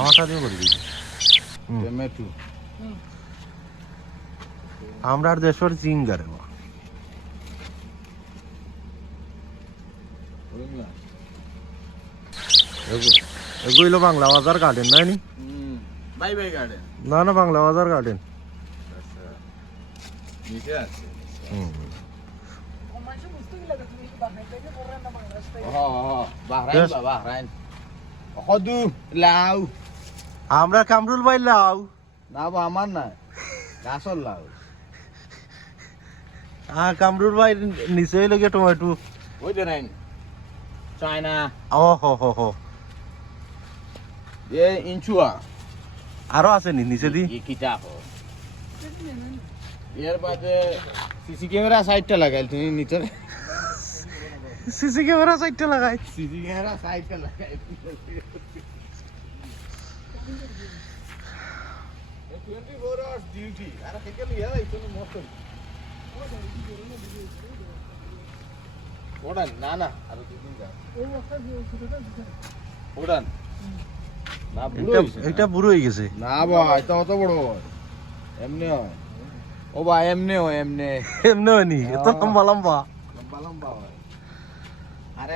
আমারটা দিয়ে করে দিবি টমেটো আমরা আর দেশের জিঙ্গারে এগুলো বাংলা বাজার গার্ডেন নাই নি বাই বাই গার্ডেন না না বাংলা বাজার গার্ডেন নিচে আছে বাহরাইন বাহরাইন হদু লাউ আমরা কামরুল ভাই লাও না বা আমার না গাছর লাউ কামরুল ভাই নিচে লগে টমেটো ওই যে রাইন চায়না ও হো হো হো এ ইনচুয়া আরো আছে নি নিচে দি এই কিতাব এর বাদে সিসি ক্যামেরা সাইডটা লাগাইল তুমি নিচে সিসি ক্যামেরা সাইডটা লাগাই সিসি ক্যামেরা সাইডটা লাগাইল 24 hours ডিউটি আর থেকে লিয়া এইখানে মতন ওড়ান না না আর দুদিন যা ওড়ান না বুড়ো এটা বুড়ো হয়ে গেছে না ভাই এটা অত বড় হয় এমনি হয় ও ভাই এমনি হয় এমনি এমনি হয়নি এত লম্বা লম্বা লম্বা লম্বা হয় আরে